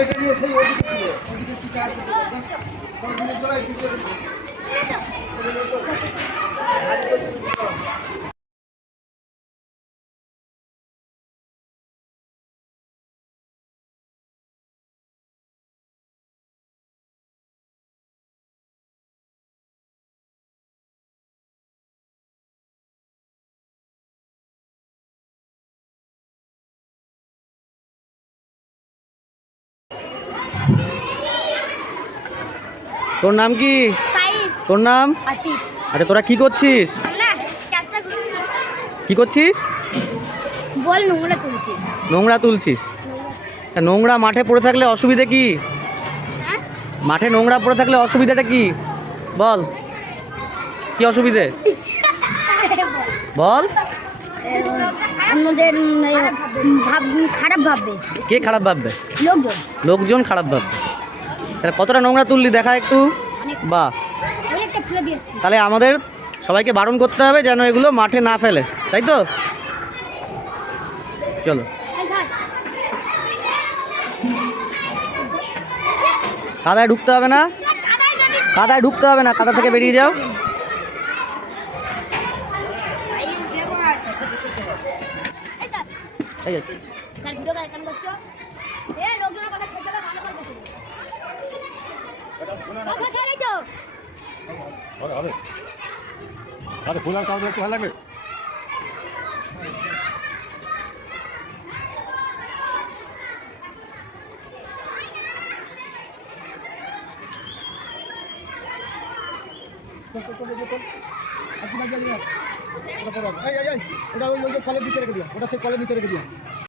এটা নিয়ে সেই ওদিকে ছিল ওদিকে কি কাজ আছে ওদিকে চলে পিছনে তোর নাম কি? সাইদ। তোর নাম? আসিফ। আচ্ছা তোরা কি করছিস? না ক্যাপচার করছি। কি করছিস? বল নোংরা তুলছি। নোংরা তুলছিস? তা নোংরা মাঠে পড়ে থাকলে অসুবিধা কি? হ্যাঁ মাঠে নোংরা পড়ে থাকলে অসুবিধাটা কি বল? কি অসুবিধে বল? আমাদের ভাব খারাপ ভাববে। কে খারাপ ভাববে? লোকজন লোকজন খারাপ ভাববে। তাহলে কতটা নোংরা তুললি দেখা একটু। বাহ, অনেকটা ফেলে দিয়েছি। তাহলে আমাদের সবাইকে বারণ করতে হবে যেন এগুলো মাঠে না ফেলে, তাই তো? চলো। কাদায় ঢুকতে হবে না, কাদায় ঢুকতে হবে না, কাদা থেকে বেরিয়ে যাও। এই যে, স্যার ভিডিও কেন করছো? এ লোকজনের কথা খেতে ভালো করে বসো। কথা ছাড়াই তো। আরে ফুল আর কাউকে একটু ভালো লাগবে। ওটা ওই কলের নিচে রেখে দিও ওটা সেই কলের নিচে রেখে দিও